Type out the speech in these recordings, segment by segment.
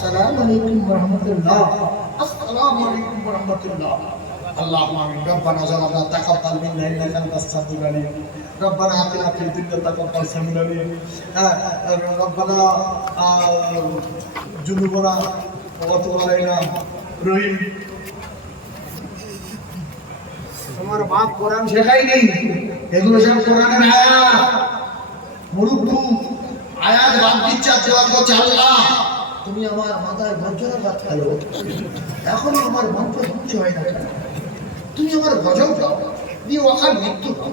السلام عليكم ورحمة الله السلام عليكم ورحمة الله اللهم امين ربنا ظلمنا تقبل منا انك انت السميع العليم ربنا اتنا في الدنيا تقبل سميع العليم آه، ربنا آه، جنوبنا وتب علينا রহিম তোমার বাপ কোরআন শেখায়নি এগুলো সব কোরআনের আয়াত মুরুব্বু আয়াত বাদ দিচ্ছে আর জবাব করছে আল্লাহ তুমি আমার মাথায় বজ্রপাত ফেলো এখনও আমার মন্ত্র ধ্বংস হয় না তুমি আমার গজব দাও দিয়ে অকাল মৃত্যু দাও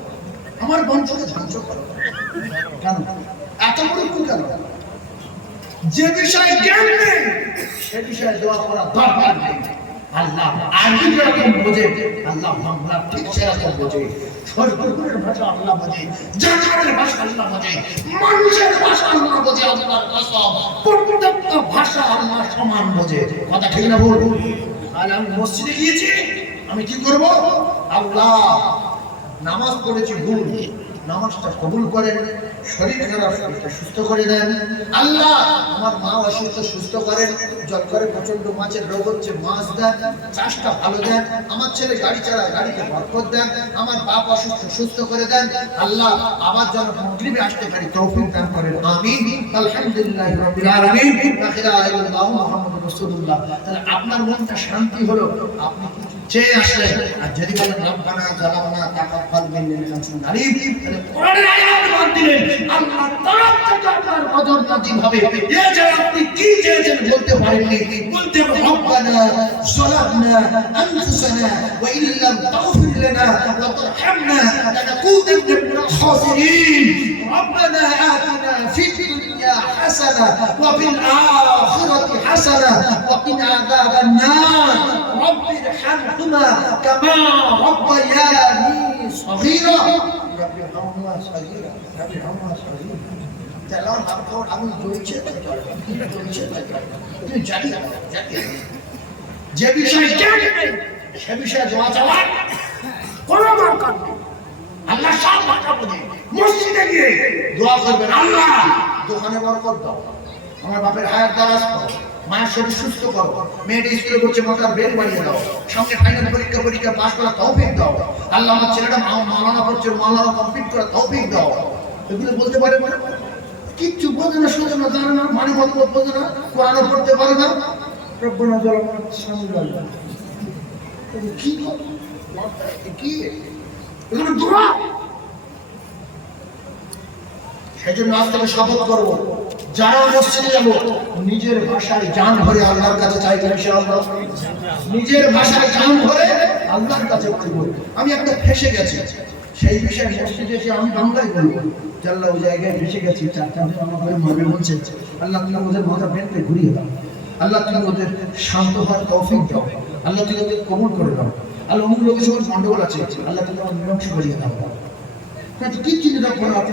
আমার বংশকে ধ্বংস করো। কেন? এত মৃত্যু কেন? যে বিষয়ে জ্ঞান নেই, সে বিষয়ে দোয়া করা দরকার নেই। আল্লাহ আরবি যেরকম বোঝে, আল্লাহ বাংলা ঠিক সেরকম বোঝে। ভাষা আল্লাহ বোঝে জাকারের ভাষা আল্লাহ বোঝে, মানুষের ভাষা আল্লাহ বোঝে, আল্লাহর কসম। প্রত্যেকটা ভাষা আল্লাহ সমান বোঝে। কথা ঠিক না আর আমি মসজিদে গিয়েছি, আমি কি করব? আল্লাহ, নামাজ পড়েছি ভুল। নামাজটা কবুল করেন। শরীর খারাপ, শরীরটা সুস্থ করে দেন। আল্লাহ, আমার মা অসুস্থ, সুস্থ করেন। জল করে প্রচণ্ড মাছের রোগ হচ্ছে, মাছ দেন, চাষটা ভালো দেন। আমার ছেলে গাড়ি চালায়, গাড়িতে বরকত দেন। আমার বাপ অসুস্থ, সুস্থ করে দেন। আল্লাহ, আবার যেন মগরিবে আসতে পারি, তৌফিক দান করেন। আমিন। আলহামদুলিল্লাহ আপনার মনটা শান্তি হলো, আপনি কিছু চেয়ে আসলে, আর যদি বলেন, রাব্বানা জালামনা তাকাব্বাল মিন্না খামসুন আলিম তাহলে কোরআনের আয়াত বাদ দিলেন। আল্লাহ তরফ থেকে আপনার কদর নাজিল হবে এ যে আপনি কি চেয়েছেন বলতে পারেননি, বলতে রব্বানা জালামনা আনফুসানা ওয়া ইন লাম তাগফির লানা ওয়া তারহামনা লানাকুনান্না মিনাল খাসিরিন রব্বানা আতিনা ফিদ الدنيا حسنة وفي الآخرة حسنة وقنا عذاب النار رب ارحمهما كما ربياني صغيرا رب ارحمهما صغيرا رب ارحمهما صغيرا তেলার ভাব খাওয়ার আমি জ্বলছে তাই করবো। জ্বলছে তাই করবো। তুমি জানি না, জানি না। যে বিষয়ে জ্ঞান নেই, সে বিষয়ে দোয়া চাওয়ার কোনো দরকার নেই আল্লাহ সব ভাষা বোঝে মসজিদে গিয়ে দোয়া করবেন, আল্লাহ। দোকানে বরকত দাও। আমার বাপের হায়াত দারাজ দাও মায়ের শরীর সুস্থ করো। মেয়েটা স্কুলে করছে মাথার বেল বাড়িয়ে দাও। সঙ্গে ফাইনাল পরীক্ষা পরীক্ষা পাস করা তৌফিক দাও। আল্লাহ আমার ছেলেটা মা- মাওলানা পড়ছে, মাওলানা কমপ্লিট করা তৌফিক দাও। এগুলো বলতে পারে মানে কিচ্ছু বোঝে না শোঝে না, জানে না মানে মত বোঝে না, কোরআনও পড়তে পারে না। কি? কি? এগুলো দোয়া। সেজন্য আজ থেকে শপথ করব। যারা মসজিদে যাব, নিজের ভাষায় জান ভরে আল্লাহর কাছে চাইতে ইনশাআল্লাহ। নিজের ভাষায় জান ভরে আল্লাহর কাছে বলব আমি একটা ফেসে গেছি। সেই বিষয়ে মসজিদে এসে আমি বাংলায় বলব। আল্লাহ ওই জায়গায় ফেসে গেছি, চার চারজন আমাকে মনে বলছে। আল্লাহ তুমি ওদের মাথা বেঁধে ঘুরিয়ে দাও। আল্লাহ তুমি ওদের শান্ত হওয়ার তৌফিক দাও। আল্লাহ তুমি ওদের কবুল করে দাও আল্লাহ অমুক লোকের সঙ্গে গন্ডগোল আছে। আল্লাহ তুমি আমার মীমাংস করিয়ে দাও। কি চিন্তা করো আপনি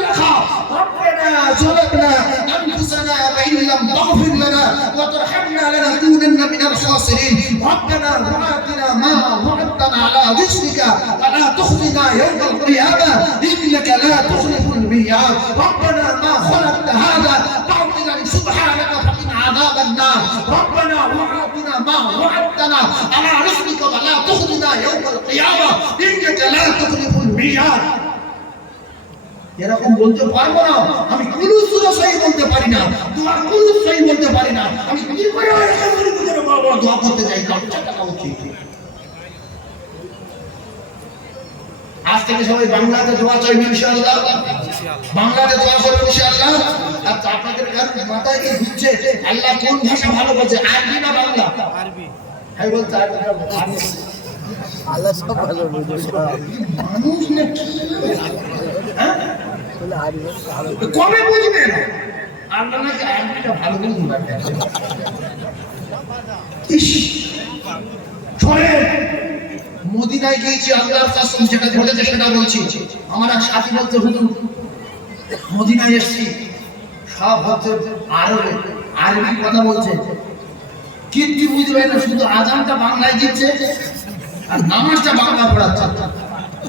ظلمنا أنفسنا وان لم تغفر لنا وترحمنا لنكونن من الخاسرين. ربنا وآتنا ما وعدتنا على رسلك ولا تخزنا يوم القيامة. إنك لا تخلف الميعاد. ربنا ما خلقت هذا باطلا. سبحانك فقنا عذاب النار. ربنا وآتنا ما وعدتنا على رسلك ولا تخزنا يوم القيامة. إنك لا تخلف الميعاد. এরকম বলতে পারব না। আমি কুলুস সহি বলতে পারি না। দোয়া কুলুস সহি বলতে পারি না। আমি কি করে দোয়া করতে যাই? লজ্জা টাকা উচিত। আজ থেকে সবাই বাংলাতে দোয়া চাইবে ইনশাআল্লাহ। বাংলাতে দোয়া করবে ইনশাআল্লাহ। আর আপনাদের কারণ মাথায় কি ঘুরছে? আল্লাহ কোন ভাষা ভালো বলছে? আরবি না বাংলা? আরবি। বলতে আরবি। আল্লাহ সব ভালো বুঝে মানুষ না কি হ্যাঁ বলে আরবি ভালো কবে বুঝবেন? মদিনায় গিয়েছি যেটা সেটা বলছি। আমার মদিনায় এসছি। সব আরবে কথা বলছে। বুঝতে পারি না, শুধু আজানটা বাংলায় দিচ্ছে আর নামাজটা বাংলা পড়াচ্ছে।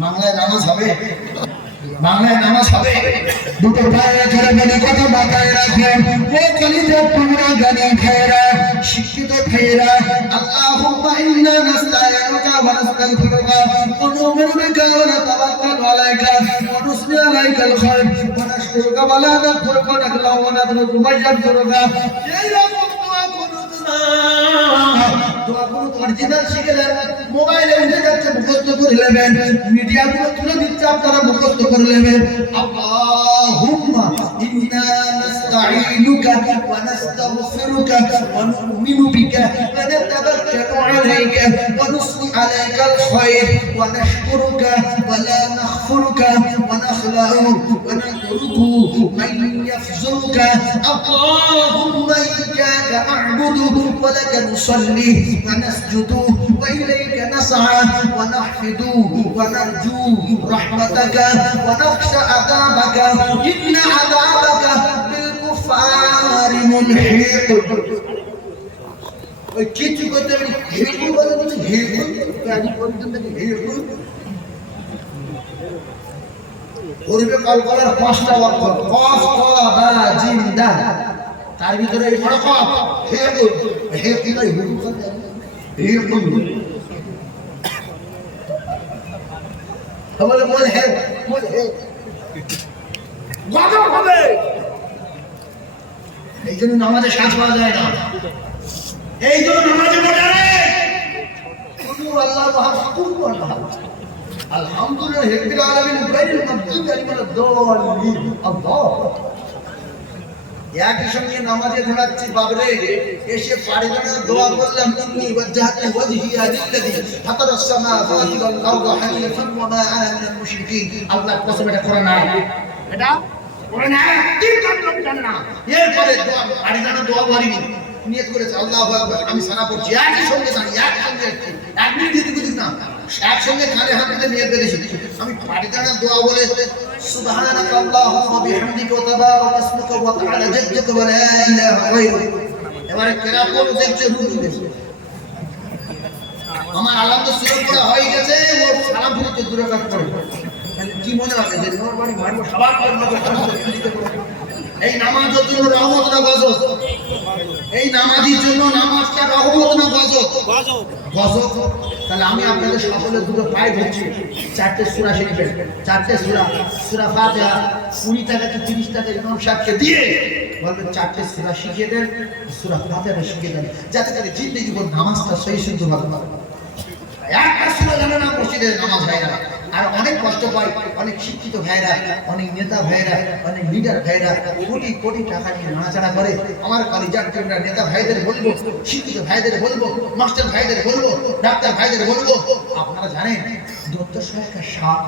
বাংলায় নামাজ হবে। বাংলায় নামাজ হবে। দুটো পায়ে ধরে বলি কত মাথায় রাখেন ও কলিজা তোমরা গানি খায়রা, শিক্ষিত খায়রা। আল্লাহুম্মা ইন্না নাস্তাইনুকা ওয়া নাস্তাগফিরুকা ওয়া নু'মিনু বিকা ওয়া নাতাওয়াক্কালু আলাইকা ওয়া নুসনি আলাইকাল খায়র ওয়া নাশকুরুকা ওয়া লা নাকফুরুকা ওয়া নাদরুকা না দোয়া করুন অরিজিনাল শিখে নেন মোবাইলে উঠে যাচ্ছে, মুখস্থ করে নেবেন, মিডিয়াগুলো তুলে দিচ্ছে, আপনারা মুখস্থ করে নেবেন। আল্লাহুম্মা ইন্না নাস্তাঈনুকা ওয়া নাস্তাগফিরুকা ওয়া নু'মিনু বিকা ওয়া ওয়া নাখলাউ ওয়া নাতরুকু মান ইয়াফজুরুকা আল্লাহুম্মা ইyyaka na'budu wa laka nusalli wa nasjudu wa ilayka nas'a wa nahfidu wa narju rahmataka wa nakhsha adabaka inna adabaka bil kuffari mulhiq ওই কিছু করতে পারি হেলকুল বলে বলে হেলকুল আজ পর্যন্ত পূর্বে কল করার পাঁচটা অক্ষর কফ ক বা, জিম দাল তার ভিতরে এই বড় কফ হেলকুল হেলকুল হেলকুল হেলকুল বলে বল, হে বল, হে। গজব হবে। এই জন্য নামাজে শ্বাস পাওয়া যায় না। এই জন্য নামাজে বলে শুধু আল্লাহ মহাকুর আল্লাহ। আলহামদুলিল্লাহ, হেব্বিল আলামিন গায়রুল মাগদুবি আলাইহিম আল্লাহ। একই সঙ্গে নামাজে দাঁড়াচ্ছি বাবরে, এসে পারে না দোয়া করলাম, ইন্নি ওয়াজ্জাহতু ওয়াজহিয়া লিল্লাযী ফাতারা আস-সামাওয়াতি ওয়াল আরদা হানিফান ওয়া মা আনা মিনাল মুশরিকিন। আল্লাহ, কসম, এটা কোরআন আয়াত এটা কোরআন তিন কাটলাম জান্নাহ এরপরে দোয়া পারে না দোয়া করিনি। নিয়ত করেছে, আল্লাহু আকবার, আমি সানা পড়ছি। একই সঙ্গে দাঁড়িয়ে, একই সঙ্গে এক মিনিট দিতে না। একসঙ্গে কানে হাত দিতে নিয়ে পেরেছি আমি পারি না দোয়া বলে সুবহানাকা আল্লাহুম্মা বিহামদিকা ওয়া তাবারাকা ইসমুকা ওয়া তাআলা জাদ্দুকা ওয়া লা ইলাহা গায়রুক। এবারে কেরাপল দেখছে রুকু আমার আলাম তো সুরত করা হয়ে গেছে ও সালাম ফিরতে দূরে কাজ করে কি মনে হবে যে ওর বাড়ি মারবো সবার এই নামাজের জন্য রহমত না গজব? এই নামাজির জন্য নামাজটা রহমত না গজব। গজব? তাহলে আমি আপনাদের সকলের দুটো পায়ে ধরছি। চারটে সুরা শিখবেন চারটে সুরা। সুরা ফাতেহা, কুড়ি টাকা কি তিরিশ টাকা ইমাম সাহেবকে দিয়ে বলবেন চারটে সুরা শিখিয়ে দেন, সুরা ফাতিহাটা শিখিয়ে দেন, যাতে করে জিন্দগি জীবন নামাজটা সহি শুদ্ধ ভালো। একটা সুরা জানে না মসজিদের নামাজ হয় না আর অনেক কষ্ট পাই অনেক শিক্ষিত ভাইরা অনেক নেতা ভাইরা অনেক লিডার ভাইরা কোটি কোটি টাকা নিয়ে নাড়াচাড়া করে। আমার কলিজার টিমরা নেতা ভাইদের বলব, শিক্ষিত ভাইদের বলব, মাস্টার ভাইদের বলব, ডাক্তার ভাইদের বলব। আপনারা জানেন, দত্ত সহায়িকা সাপ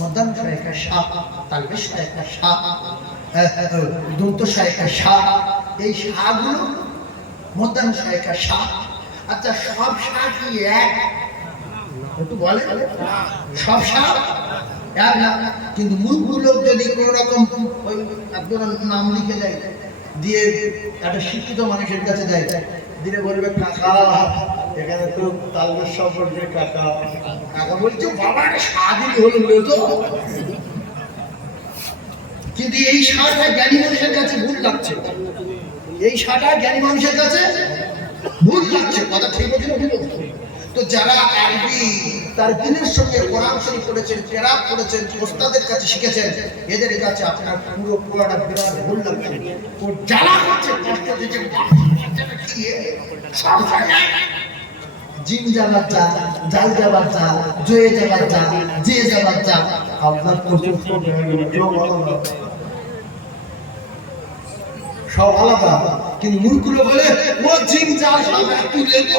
মদন সহায়িকা সাপ, তালবেশ সহায়িকা সাপ দন্ত সহায়িকা সাপ, এই সাপগুলো মদন সহায়িকা সাপ। আচ্ছা সব সাপ এক? একটু বলে সব সাপ? এক না। কিন্তু মূর্খ লোক যদি রকম ওই নাম লিখে দেয়, দিয়ে একটা শিক্ষিত মানুষের কাছে দেয়, দিলে বলবে, কাকা, এখানে তো সম্পর্কে কাকা। কাকা বলছে, বাবা তো। কিন্তু এই সারটা জ্ঞানী মানুষের কাছে ভুল লাগছে। এই সারটা জ্ঞানী মানুষের কাছে ভুল লাগছে। কথা ঠিক বলছি না, ভুল বলছি? তো যারা আরবি তার দিনের সঙ্গে কোরআন শরীফ পড়েছেন ওস্তাদের কাছে শিখেছেন, এদের কাছে আপনার পুরো পোলাটা বিরাট ভুল ও জ্বালা করছে, কষ্ট যাবার জাল যাবার জয়ে যাবার যা যাবার আপনার প্রচুর সব আলাদা। কিন্তু মূর্খগুলো বলে, ও জিম একটু লেগে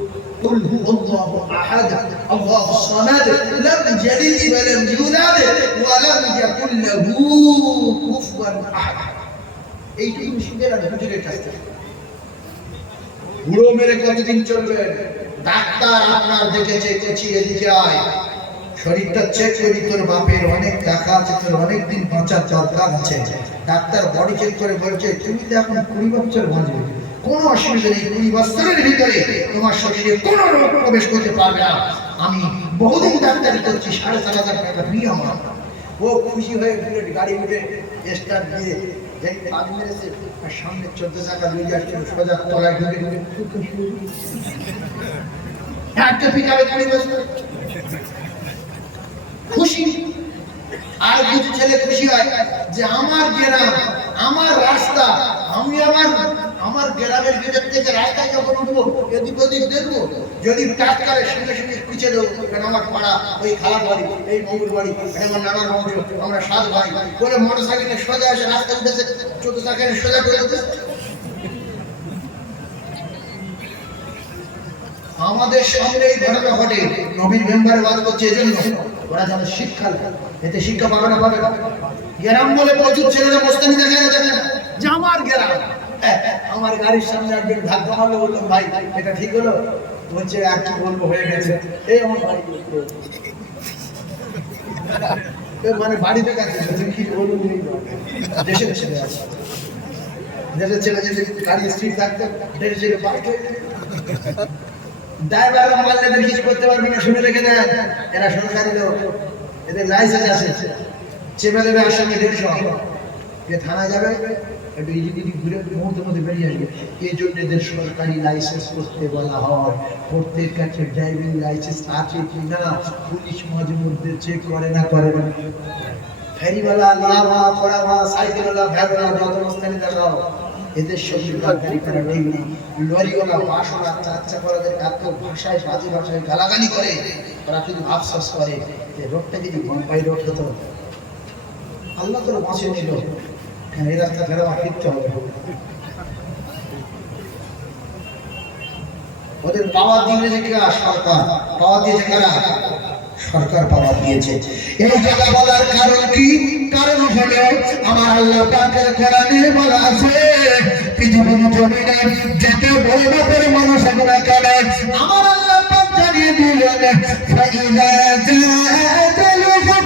قل هو الله احد الله الصمد لم يلد ولم يولد ولم يكن له كفوا احد এইটুকু শিখে না হুজুরের কাছ থেকে বুড়ো মেরে কতদিন চলবে ডাক্তার আপনার দেখেছে চেয়েছি এদিকে আয় শরীরটা চেক করি তোর বাপের অনেক টাকা আছে তোর অনেক দিন বাঁচার দরকার আছে ডাক্তার বডি চেক করে বলছে তুমি তো এখন কুড়ি বছর বাঁচবে কোনো অসুবিধা নেই। কুড়ি বছরের ভিতরে তোমার শরীরে কোনো রোগ প্রবেশ করতে পারবে না। আমি বহুদিন ডাক্তারি করছি, সাড়ে চার হাজার টাকা ফ্রি আমার। ও খুশি হয়ে বুলেট গাড়ি উঠে স্টার্ট দিয়ে আর নিয়ে ছেলে খুশি হয় যে আমার গ্রাম, আমার রাস্তা, আমি আমার আমার গ্রামের ভিতর থেকে রাস্তায় যখন উঠবো, এদিক ওদিক দেখব, যদি টাটকারের সঙ্গে সঙ্গে খুঁজে দেবো কারণ আমার পাড়া, ওই খালার বাড়ি, এই মঙ্গুর বাড়ি এটা আমার নানার বংশ আমরা সাত ভাই। বলে মোটর সাইকেলে সোজা এসে রাস্তা উঠেছে চোদ্দ সাইকেলে সোজা করে দিতেছে আমাদের সামনে এই ঘটনা ঘটে নবীন মেম্বারে বাদ করছে এজন্য। ওরা যেন শিক্ষা, এতে শিক্ষা পাবে না পাবে গ্রাম বলে প্রচুর ছেলেরা মোস্তানি দেখে না দেখে না। যে আমার গ্রাম। আমার গাড়ির সামনে একজন ধাক্কা মারলো, বললাম, ভাই, এটা ঠিক হলো? বলছে কি বলব, হয়ে গেছে। এই আমার বাড়ি। মানে বাড়িতে গেছে কি বলব দেশে যদি গাড়ি থাকতো বাইক ড্রাইভার কিছু করতে পারবি না, শুনে রেখে দেন। এরা সরকারি লোক। এদের লাইসেন্স আছে। চেপে দেবে আসামি দেড়শো। এ থানা যাবে। একটু ইজি ইজি ঘুরে মুহূর্তের মধ্যে বেরিয়ে আসবে, এই জন্য এদের সরকারি লাইসেন্স করতে বলা হয়। প্রত্যেক কাছে ড্রাইভিং লাইসেন্স আছে কি না পুলিশ মাঝে মধ্যে চেক করে না করে না। ফেরিওয়ালা লাভা পড়াওয়া সাইকেলওয়ালা, ভ্যানওয়ালা, যত মস্তানি দেখাও, এদের সঙ্গে গাদ্দারি করা ঠিক নেই। লরিওয়ালা, বাসওয়ালা চার চাকরাদের এত ভাষায়, বাজে ভাষায় গালাগালি করে ওরা শুধু আফসোস করে যে রোগটা যদি বোম্বাই রোগ হতো, আল্লাহ তোর বাঁচিয়ে এই রাস্তা ফেরা আমার ফিরতে হবে ওদের পাওয়ার দিয়েছে কারা সরকার। পাওয়ার দিয়েছে কারা? সরকার পাওয়ার দিয়েছে। এই কথা বলার কারণ কি? কারণ হলো আমার আল্লাহ পাকের কোরআনে বলা আছে, পৃথিবীর জমিনে যত বড় করে মানুষ না কেন? আমার আল্লাহ পাক জানিয়ে দিলেন ফাইদা জাআতালুহুম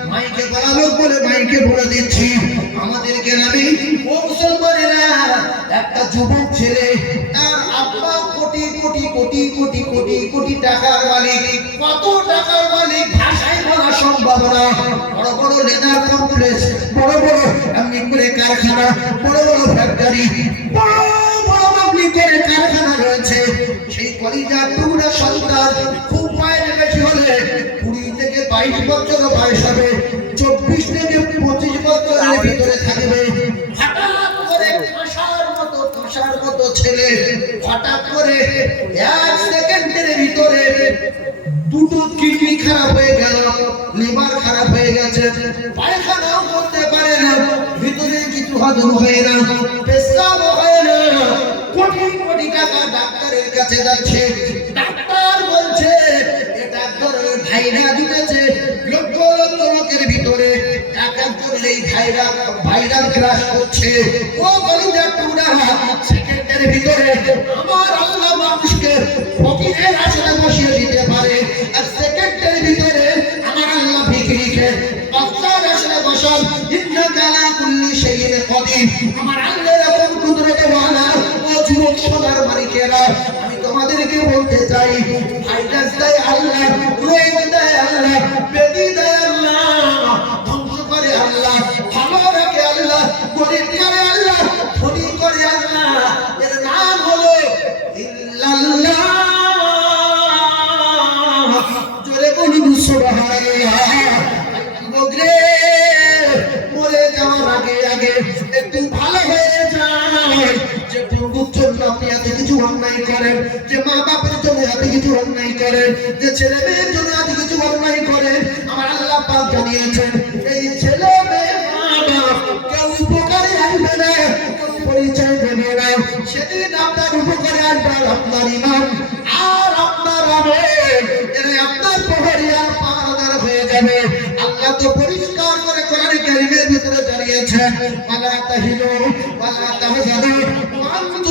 মাইকে বলা লোক বলে মাইকে বলে দিচ্ছি। আমাদের গ্রামে ও মুসলমানেরা একটা যুবক ছেলে, তার আব্বা কোটি কোটি কোটি কোটি কোটি কোটি টাকার মালিক। কত টাকার মালিক ভাষায় বলা সম্ভব না। বড় বড় লেদার কমপ্লেক্স, বড় বড় এমনি করে কারখানা, বড় বড় ফ্যাক্টরি বড় বড় পাবলিকের কারখানা রয়েছে। সেই কলিজার টুকরা সন্তান খুব মায়ের বেশি হলে বাইশ বছর বয়স হবে, চব্বিশ থেকে পঁচিশ বছরের ভিতরে থাকবে। হঠাৎ করে ঠাসার মতো করে এক সেকেন্ডের ভিতরে দুটো কিডনি খারাপ হয়ে গেল, লিভার খারাপ হয়ে গেছে। পায়খানাও করতে পারে না, ভিতরে কিছু হজম হয় না, পেশাব হয় ডাক্তারের কাছে যাচ্ছে। ভাইরা জুটেছে লক্ষ লক্ষ লোকের ভিতরে। এক এই ভাইরা ভাইরাল ক্রাশ করছে। ও কলিজার টুকরা সেকেন্ডের ভিতরে আমার আল্লাহ মানুষকে ফকিরের আসলে বসিয়ে দিতে পারে। আর সেকেন্ডের ভিতরে আমার আল্লাহ ফিকিরিকে বাচ্চার আসলে বসান ইন্দ্রকালা কুল্লি সেই কদিন আমার বলতে চাই ভাইরাস দেয় আল্লাহ রোগ দেয় আল্লাহ অন্যায় করেন যে ছেলে মেয়ের জন্য এত কিছু অন্যায় করেন আমার আল্লাহ পাক জানিয়েছেন, এই ছেলে মেয়ে কেউ উপকারে আসবে না, কেউ পরিচয় দেবে না। সেদিন আপনার উপকারে আসবে আপনার ইমান, আর আপনার এরা আপনার পহরিয়া পাহাড় হয়ে যাবে। আল্লাহ তো পরিষ্কার করে কোরআন কারীমের ভিতরে জানিয়েছেন ওয়ালা তাহিনু তাহজানু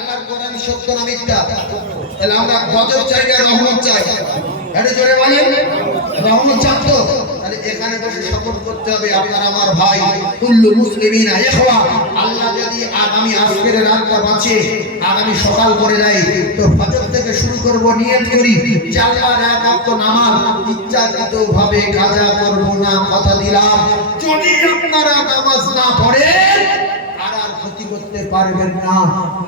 সত্য মিথ্যা তাহলে আমরা গজব চাই না, রহমত চাই। এটা জোরে বলেন রহমত চান তো সকাল করে তো শুরু করব, নিয়ত করি। আল্লাহর এক নামাজ ইচ্ছাকৃত ভাবে কাজা করব না, কথা দিলাম। যদি আপনারা নামাজ না পড়েন করতে পারবেন না।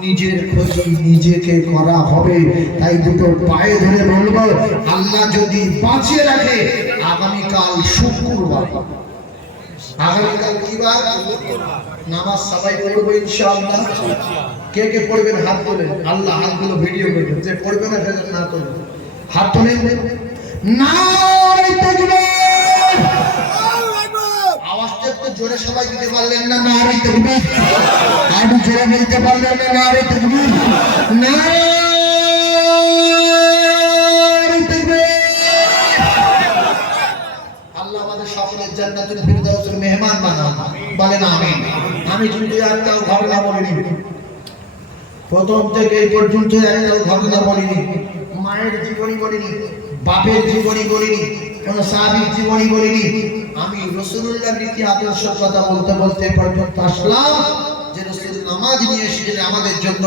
নিজের ক্ষতি নিজেকে করা হবে। তাই দুটো পায়ে ধরে বলব, আল্লাহ যদি বাঁচিয়ে রাখে, আগামীকাল শুক্রবার। আগামীকাল কি বার? নামাজ সবাই পড়ব ইনশাআল্লাহ। কে কে পড়বেন? হাত তোলেন। আল্লাহ হাতগুলো ভিডিও করবেন। যে পড়বে না সেটা না করবেন হাত তোলেন। তাকবীর। আওয়াজটা একটু জোরে সবাই দিতে পারলেন না নারী তকবীর আরও জোরে বলতে পারলেন না নারী তকবীর আমি প্রথম থেকে মায়ের জীবনী বলিনি, বাপের জীবনী বলিনি কোন সাহাবীর জীবনী বলিনি। আমি রসুল্লাহ নীতি আদর্শ কথা বলতে বলতে পর্যন্ত আসলাম যে রসুল নামাজ নিয়ে এসেছেন আমাদের জন্য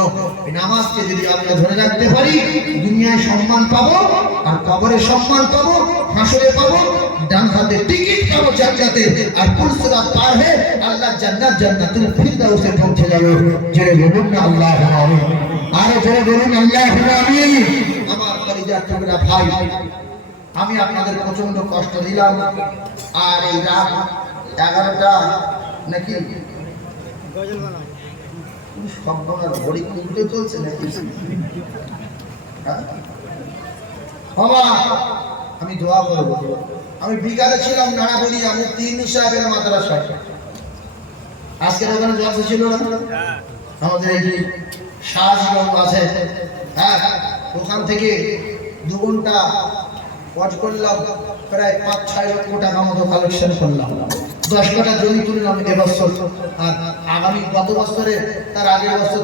এই নামাজকে যদি আমরা ধরে রাখতে পারি, দুনিয়ায় সম্মান পাবো, আর কবরে সম্মান পাবো, হাসরে পাবো, ডান হাতে টিকিট পাবো জান্নাতে, আর পুরসরাত পার হয়ে আল্লাহ জান্নাত জান্নাতুল ফিরদাউসে পৌঁছে যাবে। জেরে বলুন না, আল্লাহ আমিন আরে জেরে বলুন, আল্লাহ আমিন আমার টুকরা ভাই আমি আপনাদের প্রচণ্ড কষ্ট দিলাম। আর এই রাত এগারোটা নাকি সব চলছে হ্যাঁ? আমি দোয়া করব। আমি বিকালে ছিলাম নাড়াবলি আমি তিন সাহেবের মাদ্রাসায়। আজকের ওখানে জলসা ছিল না? আমাদের এই যে শাহজিগঞ্জ আছে। হ্যাঁ ওখান থেকে দু ঘণ্টা ওয়াচ করলাম প্রায় পাঁচ ছয় লক্ষ টাকা মতো কালেকশন করলাম। দশ কাটা জমি তুললাম এবছর আর আগামী গত বছরে তার আগের বছর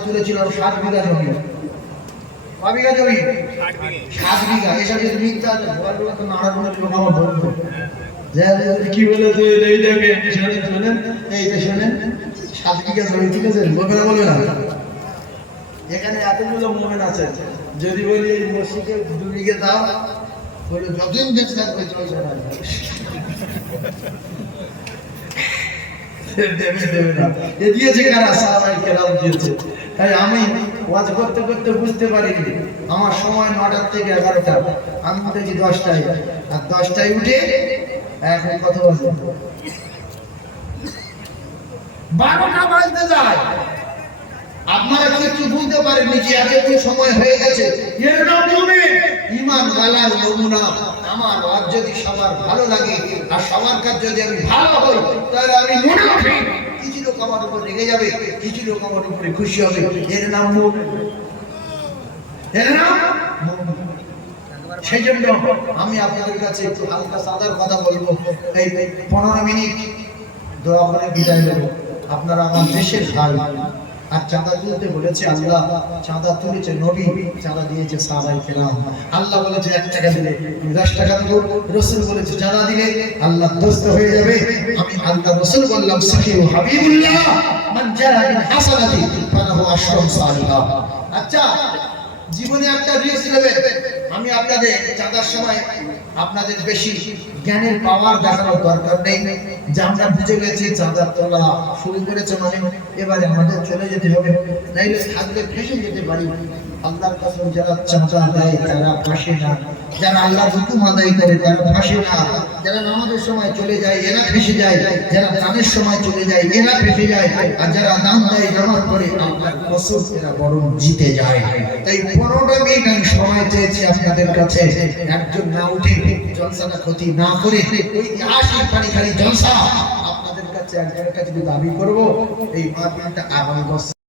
ষাট বিঘা জমি। ক বিঘা জমি? সাত বিঘা। এসব যদি মিথ্যা আছে ভগবান তো নাড়া বলে লোক আমার বন্ধু কি বলে তো এই দেখেন শোনেন শোনেন শোনেন সাত বিঘা জমি ঠিক আছে? বলবে না বলবে না? এখানে এতগুলো মোমেন আছে। যদি বলি মসজিদে দু বিঘে দাও বলে যতদিন বেঁচে থাকবে চলছে না। ওয়াজ করতে করতে বুঝতে পারিনি। আমার সময় নটার থেকে এগারোটা। আমি দশটায়। আর দশটায় উঠে এখন কত বাজে বারোটা বাজতে যায়। আপনারা কিছু বুঝতে পারেননি যে এত সময় হয়ে গেছে? এর নাম জমি ইমান নমুনা। আমার যদি সবার ভালো লাগে আর সবার কাজ যদি আমি ভালো হই তাহলে আমি মনে করি কিছু লোক আমার উপর রেগে যাবে কিছু লোক আমার উপরে খুশি হবে। এর নাম মুমিন। এর নাম সেই জন্য আমি আপনাদের কাছে একটু হালকা সাদার কথা বলব। এই পনেরো মিনিট দোয়া করে বিদায় দেবো আপনারা আমার দেশের ভাই। আর চাঁদা তুলতে বলেছে আল্লাহ, চাঁদা তুলেছে নবী, চাঁদা দিয়েছে কেরাম আল্লাহ বলেছে, এক টাকা দিলে দশ টাকা রসুল বলেছে, চাঁদা দিলে আল্লাহ দোস্ত হয়ে যাবে। আমি আল্লাহ রসুল বললাম, সাকিব হাবিবুল্লাহ আচ্ছা জীবনে একটা রিস্ক নেবেন। আমি আপনাদের চাঁদার সময় আপনাদের বেশি জ্ঞানের পাওয়ার দেখানোর দরকার নেই। যে আমরা বুঝে গেছি চাঁদার তোলা শুরু করেছে মানে এবারে আমাদের চলে যেতে হবে। নাইলে থাকলে ফেসে যেতে পারি। আল্লাহর কাছে যারা চাঁদা দেয়, তারা ফাঁসে না। যারা আল্লাহর হুকুম আদায় করে তারা ফাঁসে না, যারা নামাজের সময় চলে যায়, এরা ফেসে যায়, যারা দানের সময় চলে যায়, এরা ফেসে যায়, আর যারা দান দেয় নামাজ পড়ে আল্লাহর কসম, এরা বরং জিতে যায়। তাই পনেরোটা মিনিট আমি সময় চেয়েছি আপনাদের কাছে, একজন না উঠে জলসাটা ক্ষতি না করে আশি পানি খালি জলসা, আপনাদের কাছে একজনের কাছে দাবি করব, এই মাহফিলটা আগামী বছর